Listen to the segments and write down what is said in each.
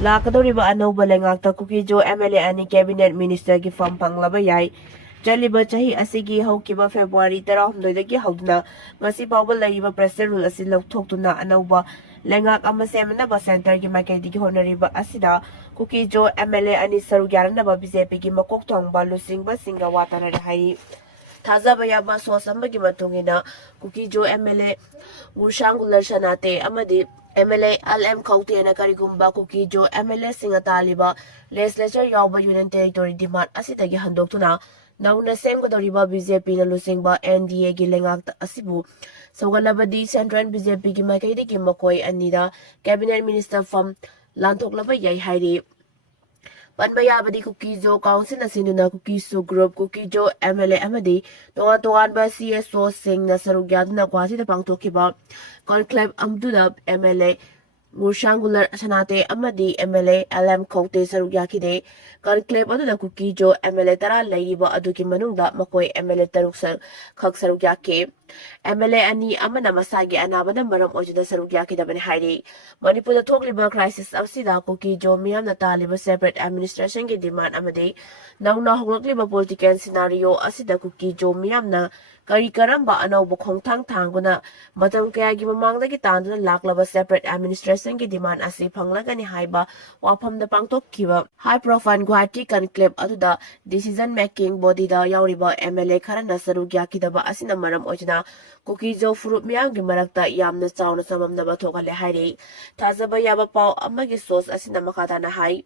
Lakadoriba anauba lengakta Kuki Jo MLA ani Cabinet Minister ki Pham Panglaba yai. Chaliba chahi asigi haukiba February 16 haudna ngasi fawba laiba President rule asi lawthoktuna anauba lengak ama semanaba center ki maikaidi ki honoriba asida Kuki Jo MLA ani saru yaranaba BJP ki makok thongba lusingba singa watana hai. Thazaba yaba sosamba ki matungina Kuki Jo MLA Murshangular Shanate amadi MLA LM Kautena Karigumba Kuki Jo MLA Singa Taliba Legislature Yauba Union Territory demand asidagi handoktuna nauna semgadoriba BJP na lusingba NDA gi lengak asibu sogalabadi Central BJP gi makaidi gi makoi anida Cabinet Minister Pham Lantoklaba yai hairi Panbayabadi Kuki Jo Council Nasinuna Kuki Su Group Kuki Jo MLA Amadi Toan ba CSO Singh na sarugyadna kwasi da pangtokiba conclave amduda MLA Murshangular Sanate Amadi MLA LM Kote Sarugyakide conclave aduda Kuki Jo MLA Tara Laiba Aduki Manungda Makoi MLA Taruk Kak Sarugyake MLA Ani Amana Masagi Anabana Maram Ojida Sarugyaki da Benhairi Manipur the Tokliba crisis of Sida Kuki Jo Miam Nataliba separate administration ki demand Amade Nauna Hokliba political scenario Asida Kuki Jo Miamna Kari Karamba Anauba Kongtang Tanguna Matam Kayagi Mamang the Gitan Laklaba separate administration ki demand Asi Panglagani Haiba Wapam the Pangtok Kiva High profile Guati conclave Aduda decision making body da Yauriba MLA Karana Sarugyaki daba Asina Maram Ojina Kuki Jo Fruit Miang Marakta Yam the sound of some of the Batoka Lehairi Tazaba Yaba Pau Amagi Sos Asina Makatana Hai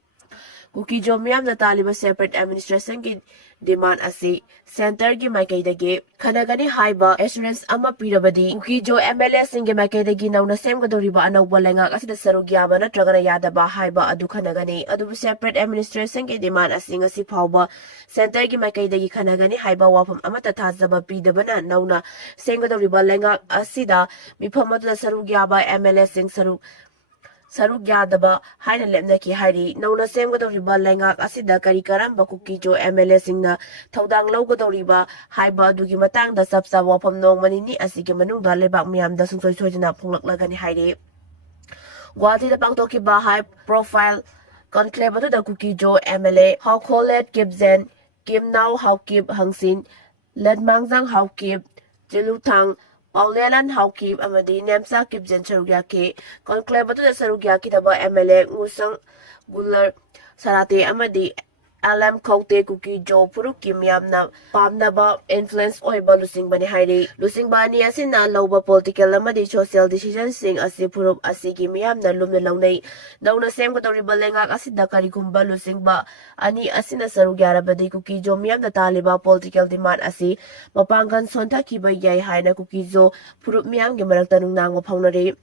Kuki Jo Miam the Taliban separate administration ki demand asi center gi maikaidagi Kanagani Haiba assurance ama pirabadi Kuki Jo MLA singe maikaidagi nauna semgadoriba anauba lengak asida sarugyaba natragana yadaba haiba adu Kanagani adu separate administration ki demand asi ngasi phawba center gi maikaidagi Kanagani haiba wafam amata thazaba pidabana nauna semgadoriba lengak asida mifam adu sarugyaba MLA sing Saruk Yadaba, Haina Lemnaki Hari, Nona Semgadoriba Lengak Asida Karikaram Kuki Jo MLA Singna, Taudang Logodoriba, Haiba Dugi Matang, the Subsa Wapam No Manini, Asiki Manunda Lebak Miam, the Sungsojina Pulak Lagani Hari. Wati the Pangtokiba high profile conclave to the Kuki Jo MLA, how Colet Gibzen, Kim Now how Kib Hangsin, Led Mangzang how Kib, Jelutang, Paulelan Hawkib Amadi Nemsa Kibjen Sarugyaki, conclave to the Sarugyaki daba MLA Musang Gular Sarate Amadi LM Kote Kuki Jo Puruki Miamna Pamnaba influence Oiba Lusing Bani Hairi Lusing Bani Asina Loba political Amadi social decision sing Asi Purup Asigi Miamna Lumna Launay Nauna Sem Kotoriba Lengak Asida Karikumba Lusing Ba Ani Asina Sarugyara Badi Kuki Jo Miamna Taliba political demand Asi Mapangan Sonta Kiba Yai Haina Kuki Jo Purup Miam Gimaraktanung Nang Mapaunari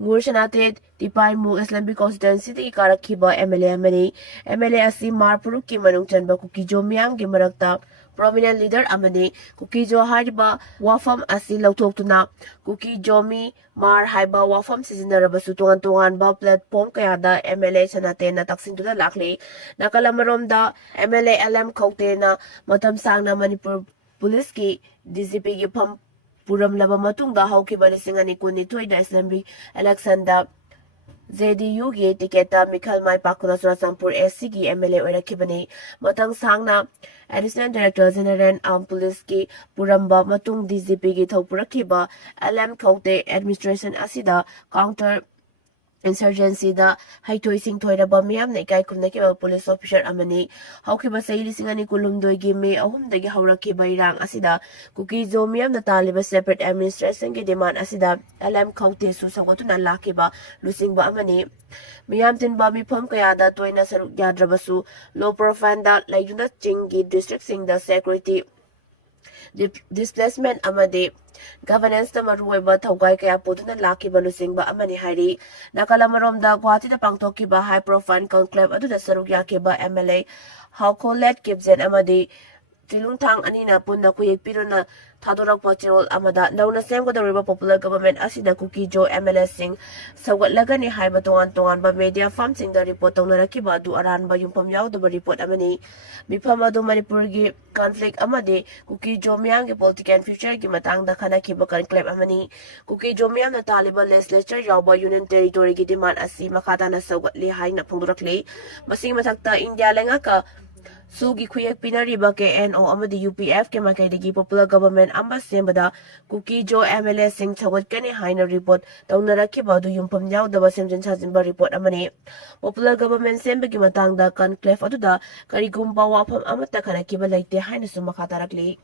Murshanated, Tipai Mu Islamic Constituency, the Karakiba, MLA Asi Mar Puruki Manungchan Kuki Jo Miang Gimarakta, prominent leader Amani, Kuki Jo Hariba, Wafam Asi Lautokuna, Kuki Jomi, Mar Haiba Wafam Sizinarabasu Tuan Ba platform Kayada, MLA Sanatena Taksin to the Lakli, Nakalamarom MLA LM Kautena, Matam Sangna Manipur Poliski, DCP Pham Puram laba matungda haukiba lising ani kunitoy da assembly election da ZDU gi tiketa Mikhal Mai Pakuna Surasampur SC gi MLA oirakibani matang sangna Additional Director General Police ki Puramba matung DGP gi thopurakiba LM Kaute administration asida counter insurgency da haitoi sing thoira ba miam nei kai kumna ke police officer amani hauki ba sei lising ani kulum doi gi me ahum da gi hauraki bairang asida Kuki Jo miam na taliba separate administration ki demand asida LM Kaute su sangotuna lakiba lusing ba amani miam tin ba mi phom kaya da toina saruk yadrabasu low profile da laijuna chingi district sing da security displacement amade governance ta maruiba thaugai kaya poduna lakiba lusingba amani hari nakalamarom da Guwahati da pangtokiba high profile conclave adu da sarugya kiba MLA haukolet kibzen amade Chilungthang anina punna kuyek pirona Thadora Pochirol Amada, Nona Semgodoriba Popular Government Asida Kuki Jo MLS Singh, Sawat Lagani Haibatuan Tuan ba media farm sing the report on Rakiba do Aran ba Yumpam Yao the report Amani, Mipamado Manipurgi conflict Amade, Kuki Jo Miang political future Gimatang the Kanakiba can claim Amani, Kuki Jo Miang the Taliban legislature Yaba Union Territory Gidiman Asi Makatana Sawat Lihai Napundurakli, Masing Matakta India Langaka. Sugi kuyak pinariba KNO amadi UPF ke makaidagi Popular Government amba sembada Kuki Jo MLS Singh Chawat kani haina report taunarakiba du yumpam yaudaba semjin chajimba report amani Popular Government sembagi matangda conclave aduda karigumba wafam amata kanakiba laite haina sumakatarakli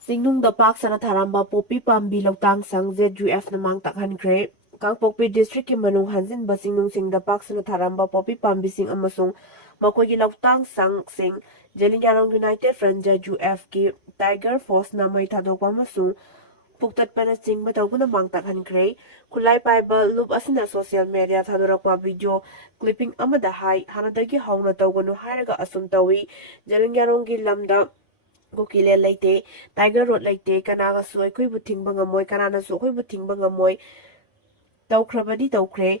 Singnung da Park sana tharamba popi pambi lautang sang ZUF namang takhankre Kangpokpi District ki manung hanjin ba Singnung sing da Park sana tharamba popi pambi sing amasung Makogi Lautang Sang Sing, Jelingarong United Front ZUF ki Tiger Force na may thadokwa masung Puktat Panasing Mataguna Mangtak Hankre, Kulay Bible Loop Asina social media Thadorakwa video clipping Amadahay, Hanadagi Hong na Tawgano Hairaga Asuntawi, Jelingarong ki Lamda Kuki Leite, Tiger Road Leite, Kanaga Suay Kui Buting Bangamoy, Kanana Sukoy Buting Bangamoy, Tawkrabadi Tawkre,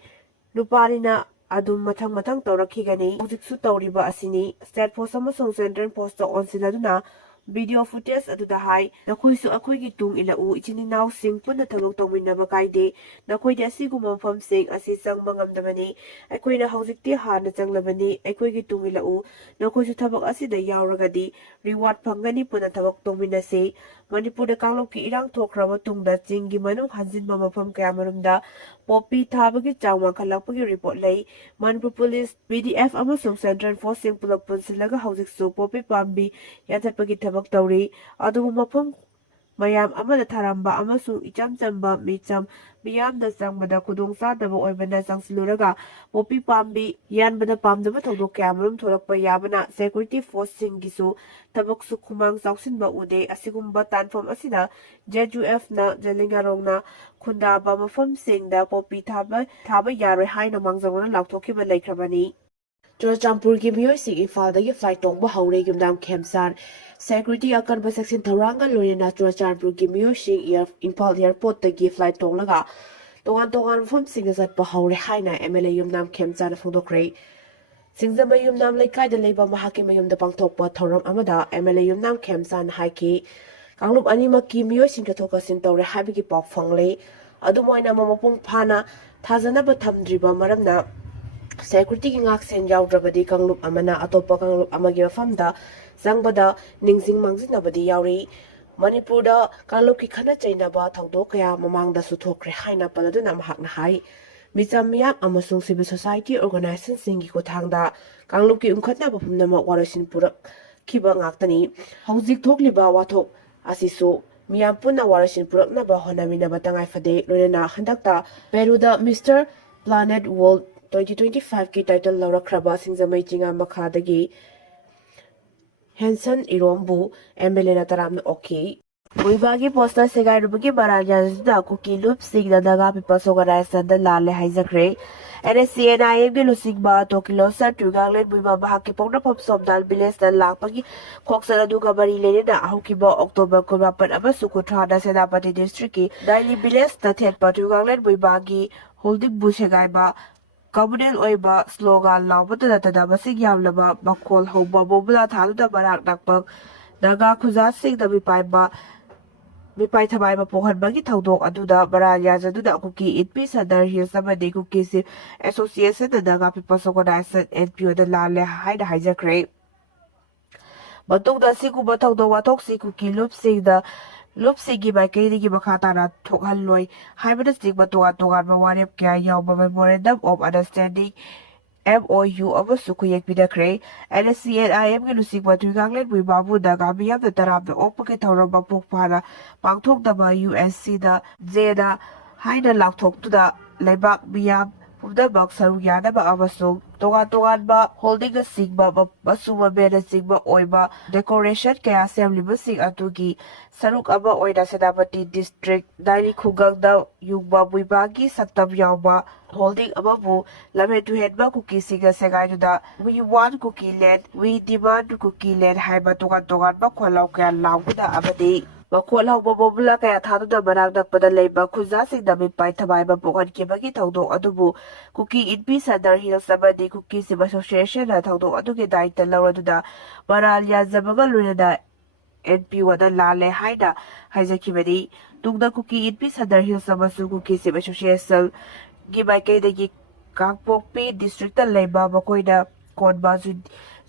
Luparina Adum matang tawrakhigani hojiksu tawriba asini state post amasung central post on siladuna video footage aduda hai nakhoisu akhoigi tung ilau ichininau sing punna thabok tawminaba kaide nakhoide asiguma mafam sing asi changba ngamdabani aikoina hojikti hana changlabani aikoigi tung ilau nakhoisu thabok asida yauragadi reward phangani punna thabok tawminase Manipur da kanglok ki irang thokraba tungda chingi manung hanjin mafam kyamarumda Poppy Tabagi Changma Kalapagi report lay Manipur Police PDF amasung Central Force sing pulak punsilaga hauzik su Poppy Pambi yatapagi tabak tawri adubu mafam mayam amada tharamba amasung icham chamba micham miyam da changbada kudong sadaba oibana changsiluraga Poppy Pambi yanbada pamdaba thodok kyamarum tholakpa yabana security force singisu tabak su khumang chawsinba ude asigumba tanfom asida JUF na Jelingarong na Kunda ba mafam singda Poppy thaba yaroi haina mangjangona laukthokhiba leikrabani Churachampur ki miyoi sing Imphaldagi flight tongba haure yumdam khemsar security akanba section tharanga loina Churachampur ki miyoi sing Imphal airport tagi flight tonglaga tongan mafam sing zatpa haure haina MLA yumdam khemsar phongdokre Singjamba yumdam leikaida leiba mahaki mayumda pangthokpa thoram amada MLA yumdam khemsan haiki Kanglup animaki miyoi sing kathokasin tawre habigi pok phangle adumoina mamapung phana thajana ba thamdriba maramna security ki ngak sen yaudravadi Kanglup amana atopa Kanglup amagi mafamda zangbada ningsing mangjinabadi yauri Manipur da Kanglup ki khana chainaba thangdok kaya mamangda suthokre haina paladuna mahakna hai micham miyam amasung civil society organization singi ko thangda Kanglup ki umkhatna bapumnama warasin purak khiba ngaktani hauzik thokliba wathok asisu miyam punna warasin puraknaba honaminaba tangai fade loina handakta Peruda Mr. Planet World 2025 ki title laurakraba singjamai chinga makhadagi Hanson Irombu MLA na taramna okay Buibagi poster segai rubuki baragya Kuki loop sigda Naga People's Organization the LALLE HAIJAKHRE NSCNIM gi lusig ba to kilosa tuganglet buiba bahaki pongna pop sobdal biles dan lakpagi khoksana duga bari lene da ahukiba October kumapan aba sukutra da Senapati district ki daily biles da thet pa tuganglet buibagi holding busegai ba Communal oiba slogan laubata da basig yamlaba bakol hoba bobula thalu da barak nakpang Naga khuza sing da bipai ba Mipai thabai ba pohon bagi thaudok aduda baraya jaduda Kuki itpi sadar hills amadi Kuki si association da Naga People's Organization NPO da LALLE haida HAIJAKHRE Batuk da siguba thaudok wathok si Kuki loop sigi maikaidagi makhatana thokhanloi haibada sigba tongan ba warep kya yawba memorandum of understanding MOU amasung kuyek pidakre NSCNIM gi lusig matuganglet buibabu da gamiyam da tarabda okpaki thawramba pokphana pangthokdaba USC da J da haina laukthoktuda leibak miyam ꯄꯨꯝꯅꯃꯛ ꯁꯔꯨꯛ ꯌꯥꯅꯕ ꯑꯃꯁꯨꯡ ꯇꯣꯉꯥꯟ-ꯇꯣꯉꯥꯟꯕ ꯍꯣꯜꯗꯤꯡꯅꯆꯤꯡꯕ ꯃꯆꯨ ꯃꯃꯦꯟꯅꯆꯤꯡꯕ ꯑꯣꯏꯕ decoration ꯀꯌꯥ ꯁꯦꯝꯂꯤꯕꯁꯤꯡ ꯑꯗꯨꯒꯤ ꯁꯔꯨꯛ ꯑꯃ ꯑꯣꯏꯅ ꯁꯦꯅꯥꯄꯇꯤ ꯗꯤꯁꯇ꯭ꯔꯤꯛ ꯅꯥꯏꯔꯤ ꯈꯨꯡꯒꯪꯗ ꯌꯨꯡꯕ ꯃꯨꯏꯕꯥꯒꯤ ꯁꯛꯇꯝ ꯌꯥꯎꯕ ꯍꯣꯜꯗꯤꯡ ꯑꯃꯕꯨ ꯂꯝꯍꯦꯟ-ꯇꯨꯍꯦꯟꯕ ꯀꯨꯀꯤꯁꯤꯡꯅ ꯁꯦꯒꯥꯏꯗꯨꯅ "ꯋꯤ ꯋꯥꯟꯠ ꯀꯨꯀꯤ ꯂꯦꯟ", "ꯋꯤ ꯗꯤꯃꯥꯟꯗ ꯀꯨꯀꯤ ꯂꯦꯟ" ꯍꯥꯏꯕ ꯇꯣꯉꯥꯟ-ꯇꯣꯉꯥꯟꯕ ꯈꯣꯜꯂꯥꯎ ꯀꯌꯥ ꯂꯥꯎꯗꯨꯅ ꯑꯃꯗꯤ ꯃꯈꯣꯜ ꯍꯧꯕ ꯕꯣꯝꯕꯨꯂꯥ ꯀꯌꯥ ꯊꯥꯗꯨꯅ ꯃꯅꯥꯛ ꯅꯛꯄꯗ ꯂꯩꯕ ꯈꯨꯟꯖꯥꯁꯤꯡꯅ ꯃꯤꯄꯥꯏ ꯊꯕꯥꯏꯕ ꯄꯣꯛꯍꯟꯈꯤꯕꯒꯤ ꯊꯧꯗꯣꯛ ꯑꯗꯨꯕꯨ ꯀꯨꯀꯤ ꯏꯟꯄꯤ ꯁꯗꯔ ꯍꯤꯜꯁ ꯑꯃꯗꯤ ꯀꯨꯀꯤꯁꯤꯡ ꯑꯦꯁꯣꯁꯤꯌꯦꯁꯟꯅ ꯊꯧꯗꯣꯛ ꯑꯗꯨꯒꯤ ꯗꯥꯏꯇ ꯂꯧꯔꯗꯨꯅ ꯃꯔꯥꯜ ꯌꯥꯟꯖꯕꯒ ꯂꯣꯏꯅꯅ NPOꯗ ꯂꯥꯜꯂꯦ ꯍꯥꯏꯅ ꯍꯥꯏꯖꯈꯤꯕꯅꯤ꯫ ꯇꯨꯡꯗ ꯀꯨꯀꯤ ꯏꯟꯄꯤ ꯁꯗꯔ ꯍꯤꯜꯁ ꯑꯃꯁꯨꯡ ꯀꯨꯀꯤꯁꯤꯡ ꯑꯦꯁꯣꯁꯤꯌꯦꯁꯟꯒꯤ ꯃꯥꯏꯀꯩꯗꯒꯤ ꯀꯥꯡꯄꯣꯛꯄꯤ ꯗꯤꯁꯇ꯭ꯔꯤꯛꯇ ꯂꯩꯕ ꯃꯈꯣꯏꯅ ꯀꯣꯟꯕ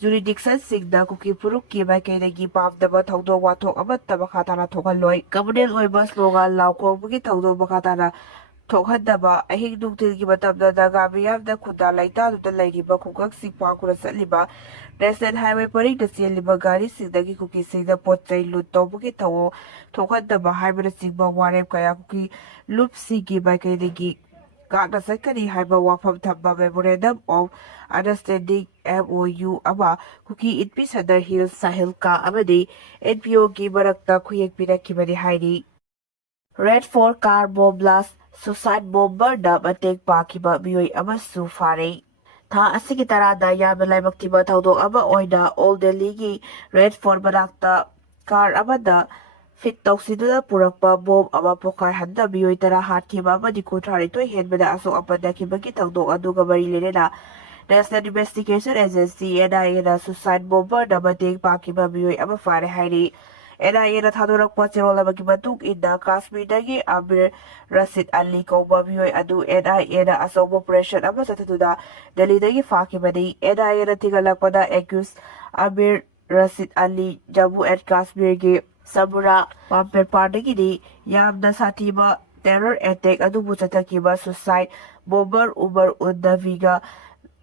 ꯖꯨꯔꯤꯗꯤꯛꯁꯟꯁꯤꯡꯅ ꯀꯨꯀꯤ ꯐꯨꯔꯨꯞꯀꯤ ꯃꯥꯏꯀꯩꯗꯒꯤ ꯄꯥꯝꯗꯕ ꯊꯧꯗꯣꯛ ꯋꯥꯊꯣꯛ ꯑꯃꯠꯇ ꯃꯈꯥ ꯇꯥꯅ ꯊꯣꯛꯍꯜꯂꯣꯏ, ꯀꯝꯃꯨꯅꯦꯜ ꯑꯣꯏꯕ ꯁ꯭ꯂꯣꯒꯥꯟ ꯂꯥꯎ-ꯈꯣꯡꯕꯒꯤ ꯊꯧꯗꯣꯛ ꯃꯈꯥ ꯇꯥꯅ ꯊꯣꯛꯍꯟꯗꯕ, ꯑꯍꯤꯡ-ꯅꯨꯡꯊꯤꯜꯒꯤ ꯃꯇꯝꯗ ꯅꯥꯒꯥ ꯃꯤꯌꯥꯝꯅ ꯈꯨꯟꯗꯥ ꯂꯩꯇꯥꯗꯨꯅ ꯂꯩꯔꯤꯕ ꯈꯨꯡꯒꯪꯁꯤꯡ ꯐꯥꯎꯗꯨꯅ ꯆꯠꯂꯤꯕ ꯅꯦꯁꯅꯦꯜ ꯍꯥꯏꯋꯦ ꯄꯔꯤꯡꯗ ꯆꯦꯜꯂꯤꯕ ꯒꯥꯔꯤꯁꯤꯡꯗꯒꯤ ꯀꯨꯀꯤꯁꯤꯡꯅ ꯄꯣꯠ-ꯆꯩ ꯂꯨꯠ ꯇꯧꯕꯒꯤ ꯊꯧꯑꯣꯡ ꯊꯣꯛꯍꯟꯗꯕ ꯍꯥꯏꯕꯅꯆꯤꯡꯕ ꯋꯥꯔꯦꯞ ꯀꯌꯥ ꯀꯨꯀꯤ ꯂꯨꯞꯁꯤꯡꯒꯤ ꯃꯥꯏꯀꯩꯗꯒꯤ ꯉꯥꯛꯅ ꯆꯠꯀꯅꯤ ꯍꯥꯏꯕ ꯋꯥꯐꯝ ꯊꯝꯕ ꯃꯦꯃꯣꯔꯦꯟꯗꯝ ꯑꯣꯐ ꯑꯟꯗꯔꯁꯇꯦꯟꯗꯤꯡ (MOU) ꯑꯃ ꯀꯨꯀꯤ ꯏꯟꯄꯤ ꯁꯗꯔ ꯍꯤꯜꯁ, ꯁꯥꯍꯤꯜꯀꯥ ꯑꯃꯗꯤ NPOꯒꯤ ꯃꯔꯛꯇ ꯈꯨꯌꯦꯛ ꯄꯤꯔꯛꯈꯤꯕꯅꯤ ꯍꯥꯏꯔꯤ꯫ Red Fort car bomb ꯕ꯭ꯂꯥꯁꯠ: suicide ꯕꯣꯝꯕꯔꯗ ꯃꯇꯦꯡ ꯄꯥꯡꯈꯤꯕ ꯃꯤꯑꯣꯏ ꯑꯃꯁꯨ ꯐꯥꯔꯦ꯫ ꯊꯥ ꯑꯁꯤꯒꯤ 10ꯗ ꯌꯥꯝꯅ ꯂꯥꯏꯕꯛ ꯊꯤꯕ ꯊꯧꯗꯣꯛ ꯑꯃ ꯑꯣꯏꯅ ꯑꯣꯜ ꯗꯦꯜꯂꯤꯒꯤ ꯔꯦꯗ ꯐꯣꯔꯠ ꯃꯅꯥꯛꯇ ꯀꯥꯔ ꯑꯃꯗ ꯐꯤꯠ ꯇꯧꯁꯤꯟꯗꯨꯅ ꯄꯨꯔꯛꯄ ꯕꯣꯝ ꯑꯃ ꯄꯣꯈꯥꯏꯍꯟꯗꯨꯅ ꯃꯤꯑꯣꯏ 10 ꯍꯥꯠꯈꯤꯕ ꯑꯃꯗꯤ 32 ꯍꯦꯟꯕꯗ ꯑꯁꯣꯛ-ꯑꯄꯟ ꯅꯪꯈꯤꯕꯒꯤ ꯊꯧꯗꯣꯛ ꯑꯗꯨꯒ ꯃꯔꯤ ꯂꯩꯅꯅ ꯅꯦꯁꯅꯦꯜ ꯏꯟꯚꯦꯁꯇꯤꯒꯦꯁꯟ ꯑꯦꯖꯦꯟꯁꯤ (NIA) ꯅ ꯁꯨꯁꯥꯏꯗ ꯕꯣꯝꯕꯔꯗ ꯃꯇꯦꯡ ꯄꯥꯡꯈꯤꯕ ꯃꯤꯑꯣꯏ ꯑꯃ ꯐꯥꯔꯦ ꯍꯥꯏꯔꯤ꯫ NIA ꯅ ꯊꯥꯗꯣꯔꯛꯄ ꯆꯦꯔꯣꯜ ꯑꯃꯒꯤ ꯃꯇꯨꯡ ꯏꯟꯅ ꯀꯥꯁꯃꯤꯔꯗꯒꯤ ꯑꯃꯤꯔ ꯔꯁꯤꯗ ꯑꯂꯤ ꯀꯧꯕ ꯃꯤꯑꯣꯏ ꯑꯗꯨ NIA ꯅ ꯑꯆꯧꯕ ꯑꯣꯄꯔꯦꯁꯟ ꯑꯃ ꯆꯠꯊꯗꯨꯅ ꯗꯦꯜꯂꯤꯗꯒꯤ ꯐꯥꯈꯤꯕꯅꯤ꯫ NIA ꯅ ꯊꯤꯒꯠꯂꯛꯄꯗ ꯑꯦꯀ꯭ꯌꯨꯖ ꯑꯃꯤꯔ ꯔꯁꯤꯗ ꯑꯂꯤ ꯖꯝꯃꯨ ꯑꯦꯟड ꯀꯥꯁꯃꯤꯔꯒꯤ ꯁꯝꯕꯨꯔꯥ ꯄꯥꯝꯄꯦꯔꯄꯥꯔꯗꯒꯤꯅꯤ꯫ ꯌꯥꯝꯅ ꯁꯥꯊꯤꯕ ꯇꯦꯔꯔ ꯑꯦꯇꯦꯛ ꯑꯗꯨꯕꯨ ꯆꯠꯊꯈꯤꯕ ꯁꯨꯁꯥꯏꯗ ꯕꯣꯝꯕꯔ ꯎꯃꯔ-ꯎꯗ-ꯅꯕꯤꯒ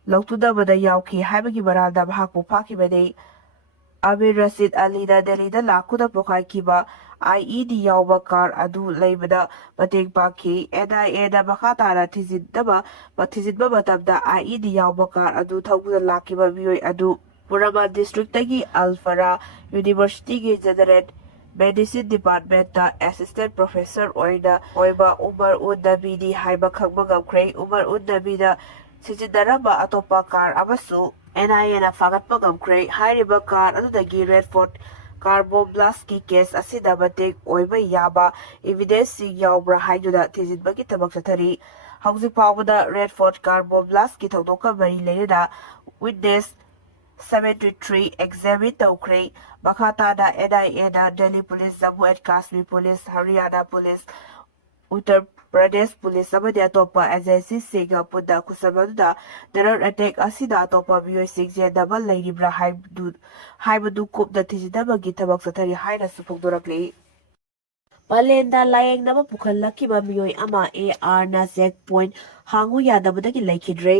ꯂꯧꯊꯨꯅꯕꯗ ꯌꯥꯎꯈꯤ ꯍꯥꯏꯕꯒꯤ ꯃꯔꯥꯜꯗ ꯃꯍꯥꯛꯄꯨ ꯐꯥꯈꯤꯕꯅꯤ꯫ ꯑꯃꯤꯔ ꯔꯁꯤꯗ ꯑꯂꯤꯅ ꯗꯦꯜꯂꯤꯗ ꯂꯥꯛꯇꯨꯅ ꯄꯣꯈꯥꯏꯈꯤꯕ IED ꯌꯥꯎꯕ ꯀꯥꯔ ꯑꯗꯨ ꯂꯩꯕꯗ ꯃꯇꯦꯡ ꯄꯥꯡꯈꯤ꯫ NIA ꯅ ꯃꯈꯥ ꯇꯥꯅ ꯊꯤꯖꯤꯟꯕ ꯃꯇꯝꯗ IED ꯌꯥꯎꯕ ꯀꯥꯔ ꯑꯗꯨ ꯊꯧꯗꯨꯅ ꯂꯥꯛꯈꯤꯕ ꯃꯤꯑꯣꯏ ꯑꯗꯨ ꯄꯨꯔꯥꯃꯥꯟ ꯗꯤꯁꯇ꯭ꯔꯤꯛꯇꯒꯤ ꯑꯜ-ꯐꯔꯥ ꯌꯨꯅꯤꯚꯔꯁꯤꯇꯤꯒꯤ general medicine department assistant professor ꯑꯣꯏꯕ ꯎꯃꯔ-ꯎꯗ-ꯅꯕꯤꯅꯤ ꯍꯥꯏꯕ ꯈꯪꯕ ꯉꯝꯈ꯭ꯔꯦ꯫ ꯎꯃꯔ-ꯎꯗ-ꯅꯕꯤꯅ ꯁꯤꯖꯤꯟꯅꯔꯝꯕ ꯑꯇꯣꯞꯄ ꯀꯥꯔ ꯑꯃꯁꯨ NIA ꯅ ꯐꯥꯒꯠꯄ ꯉꯝꯈ꯭ꯔꯦ꯫ ꯍꯥꯏꯔꯤꯕ ꯀꯥꯔ ꯑꯗꯨꯗꯒꯤ ꯔꯦꯗ ꯐꯣꯔꯠ ꯀꯥꯔ ꯕꯣꯝ ꯕ꯭ꯂꯥꯁꯠꯀꯤ ꯀꯦꯁ ꯑꯁꯤꯗ ꯃꯇꯦꯡ ꯑꯣꯏꯕ ꯌꯥꯕ ꯏꯚꯤꯗꯦꯟꯁꯁꯤꯡ ꯌꯥꯎꯕ꯭ꯔꯥ ꯍꯥꯏꯗꯨꯅ ꯊꯤꯖꯤꯟꯕꯒꯤ ꯊꯕꯛ ꯆꯠꯊꯔꯤ꯫ ꯍꯧꯖꯤꯛ ꯐꯥꯎꯕꯗ ꯔꯦꯗ ꯐꯣꯔꯠ ꯀꯥꯔ ꯕꯣꯝ ꯕ꯭ꯂꯥꯁꯠꯀꯤ ꯊꯧꯗꯣꯛꯀ ꯃꯔꯤ ꯂꯩꯅꯅ ꯋꯤꯠꯅꯦꯁ 73 ꯑꯦꯛꯖꯥꯃꯤꯟ ꯇꯧꯈ꯭ꯔꯦ꯫ ꯃꯈꯥ ꯇꯥꯅ NIA ꯅ ꯗꯦꯜꯂꯤ ꯄꯨꯂꯤꯁ, ꯖꯝꯃꯨ ꯑꯦꯟড ꯀꯥꯁꯃꯤꯔ ꯄꯨꯂꯤꯁ, ꯍꯔꯤꯌꯥꯅꯥ ꯄꯨꯂꯤꯁ, ꯎꯠꯇꯔ ꯄ꯭ꯔꯗꯦꯁ ꯄꯨꯂꯤꯁ ꯑꯃꯗꯤ ꯑꯇꯣꯞꯄ ꯑꯦꯖꯦꯟꯁꯤꯁꯤꯡꯒ ꯄꯨꯟꯅ ꯈꯨꯠꯁꯝꯅꯗꯨꯅ ꯇꯦꯔꯔ ꯑꯦꯇꯦꯛ ꯑꯁꯤꯗ ꯑꯇꯣꯞꯄ ꯃꯤꯑꯣꯏꯁꯤꯡ ꯆꯦꯟꯗꯕ ꯂꯩꯔꯤꯕ꯭ꯔꯥ ꯍꯥꯏꯕꯗꯨ ꯀꯨꯞꯅ ꯊꯤꯖꯤꯟꯅꯕꯒꯤ ꯊꯕꯛ ꯆꯠꯊꯔꯤ ꯍꯥꯏꯅꯁꯨ ꯐꯣꯡꯗꯣꯔꯛꯂꯤ꯫ ꯄꯂꯦꯟꯗ ꯂꯥꯌꯦꯡꯅꯕ ꯄꯨꯈꯠꯂꯛꯈꯤꯕ ꯃꯤꯑꯣꯏ ꯑꯃ ARꯅ ꯆꯦꯛ ꯄꯣꯏꯟꯠ ꯍꯥꯡꯉꯨ ꯌꯥꯗꯕꯗꯒꯤ ꯂꯩꯈꯤꯗ꯭ꯔꯦ꯫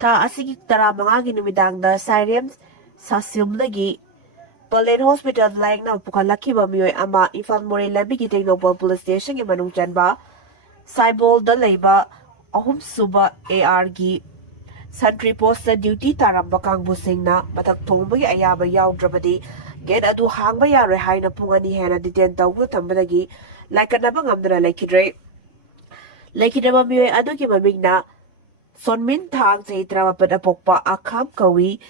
ꯊꯥ ꯑꯁꯤꯒꯤ 15ꯒꯤ ꯅꯨꯃꯤꯗꯥꯡꯗ ꯁꯥꯏꯔꯦꯝ ꯁꯥꯁꯤꯝꯗꯒꯤ ꯄꯂꯦꯟ ꯍꯣꯁꯄꯤꯇꯥꯜꯗ ꯂꯥꯌꯦꯡꯅꯕ ꯄꯨꯈꯠꯂꯛꯈꯤꯕ ꯃꯤꯑꯣꯏ ꯑꯃ ꯏꯝꯐꯥꯜ ꯃꯣꯔꯦ ꯂꯝꯕꯤꯒꯤ ꯇꯦꯡꯅꯧꯄꯜ ꯄꯨꯂꯤꯁ ꯁ꯭ꯇꯦꯁꯟꯒꯤ ꯃꯅꯨꯡ ꯆꯟꯕ ꯁꯥꯏꯕꯣꯜꯗ ꯂꯩꯕ 3ꯁꯨꯕ ARꯒꯤ ꯁꯟꯇ꯭ꯔꯤ ꯄꯣꯁꯇ ꯗ꯭ꯌꯨꯇꯤ ꯇꯥꯔꯝꯕ ꯀꯥꯡꯕꯨꯁꯤꯡꯅ ꯃꯊꯛ ꯊꯣꯡꯕꯒꯤ ꯑꯌꯥꯕ ꯌꯥꯎꯗ꯭ꯔꯕꯗꯤ ꯒꯦꯠ ꯑꯗꯨ ꯍꯥꯡꯕ ꯌꯥꯔꯣꯏ ꯍꯥꯏꯅ ꯄꯨꯡ 2 ꯍꯦꯟꯅ ꯗꯤꯇꯦꯟ ꯇꯧꯗꯨꯅ ꯊꯝꯕꯗꯒꯤ ꯂꯥꯏꯀꯠꯅꯕ ꯉꯝꯗꯅ ꯂꯩꯈꯤꯗ꯭ꯔꯦ꯫ ꯂꯩꯈꯤꯗ꯭ꯔꯕ ꯃꯤꯑꯣꯏ ꯑꯗꯨꯒꯤ ꯃꯃꯤꯡꯅ ꯁꯣꯟꯃꯤꯟꯊꯥꯡ ꯆꯍꯤ 18 ꯄꯣꯛꯄ ꯑꯈꯥꯝ ꯀꯧꯏ꯫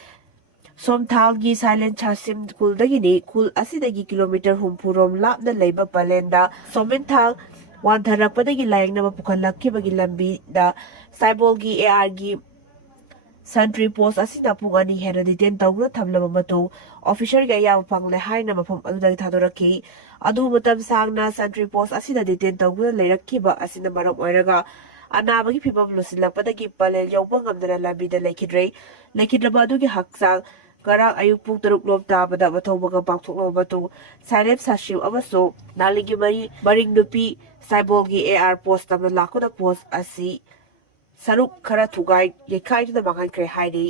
ꯁꯣꯝꯊꯥꯜꯒꯤ ꯁꯥꯏꯂꯦꯟ ꯁꯥꯁꯤꯝ ꯈꯨꯜꯗꯒꯤꯅꯤ꯫ ꯈꯨꯜ ꯑꯁꯤꯗꯒꯤ ꯀꯤꯂꯣꯃꯤꯇꯔ 60 ꯔꯣꯝ ꯂꯥꯞꯅ ꯂꯩꯕ ꯄꯂꯦꯟꯗ ꯁꯣꯝꯃꯤꯟꯊꯥꯡ ꯋꯥꯟꯊꯔꯛꯄꯗꯒꯤ ꯂꯥꯌꯦꯡꯅꯕ ꯄꯨꯈꯠꯂꯛꯈꯤꯕꯒꯤ ꯂꯝꯕꯤꯗ ꯁꯥꯏꯕꯣꯜꯒꯤ ARꯒꯤ ꯁꯟꯇ꯭ꯔꯤ ꯄꯣꯁꯠ ꯑꯁꯤꯅ ꯄꯨꯡ 2 ꯍꯦꯟꯅ ꯗꯤꯇꯦꯟ ꯇꯧꯗꯨꯅ ꯊꯝꯂꯕ ꯃꯇꯨꯡ ꯑꯣꯐꯤꯁꯔꯒꯤ ꯑꯌꯥꯕ ꯐꯪꯂꯦ ꯍꯥꯏꯅ ꯃꯐꯝ ꯑꯗꯨꯗꯒꯤ ꯊꯥꯗꯣꯔꯛꯈꯤ꯫ ꯑꯗꯨꯕꯨ ꯃꯇꯝ ꯁꯥꯡꯅ ꯁꯟꯇ꯭ꯔꯤ ꯄꯣꯁꯠ ꯑꯁꯤꯗ ꯗꯤꯇꯦꯟ ꯇꯧꯗꯨꯅ ꯂꯩꯔꯛꯈꯤꯕ ꯑꯁꯤꯅ ꯃꯔꯝ ꯑꯣꯏꯔꯒ ꯑꯅꯥꯕꯒꯤ ꯐꯤꯚꯝ ꯂꯨꯁꯤꯜꯂꯛꯄꯗꯒꯤ ꯄꯂꯦꯟ ꯌꯧꯕ ꯉꯝꯗꯅ ꯂꯝꯕꯤꯗ ꯂꯩꯈꯤꯗ꯭ꯔꯦ꯫ ꯂꯩꯈꯤꯗ꯭ꯔꯕ ꯑꯗꯨꯒꯤ ꯍꯛꯆꯥꯡ ꯉꯔꯥꯡ ꯑꯌꯨꯛ ꯄꯨꯡ 6 ꯂꯣꯝ ꯇꯥꯕꯗ ꯃꯊꯧ ꯃꯉꯝ ꯄꯥꯡꯊꯣꯛꯂꯕ ꯃꯇꯨꯡ ꯁꯥꯏꯔꯦꯝ ꯁꯥꯁꯤꯝ ꯑꯃꯁꯨꯡ ꯅꯥꯂꯤꯒꯤ ꯃꯔꯤꯡ ꯅꯨꯄꯤ ꯁꯥꯏꯕꯣꯜꯒꯤ AR ꯄꯣꯁꯠ ꯇꯝꯅ ꯂꯥꯛꯇꯨꯅ ꯄꯣꯁꯠ ꯑꯁꯤ ꯁꯔꯨꯛ ꯈꯔ ꯊꯨꯒꯥꯏ ꯌꯩꯈꯥꯏꯗꯨꯅ ꯃꯥꯡꯍꯟꯈ꯭ꯔꯦ ꯍꯥꯏꯔꯤ꯫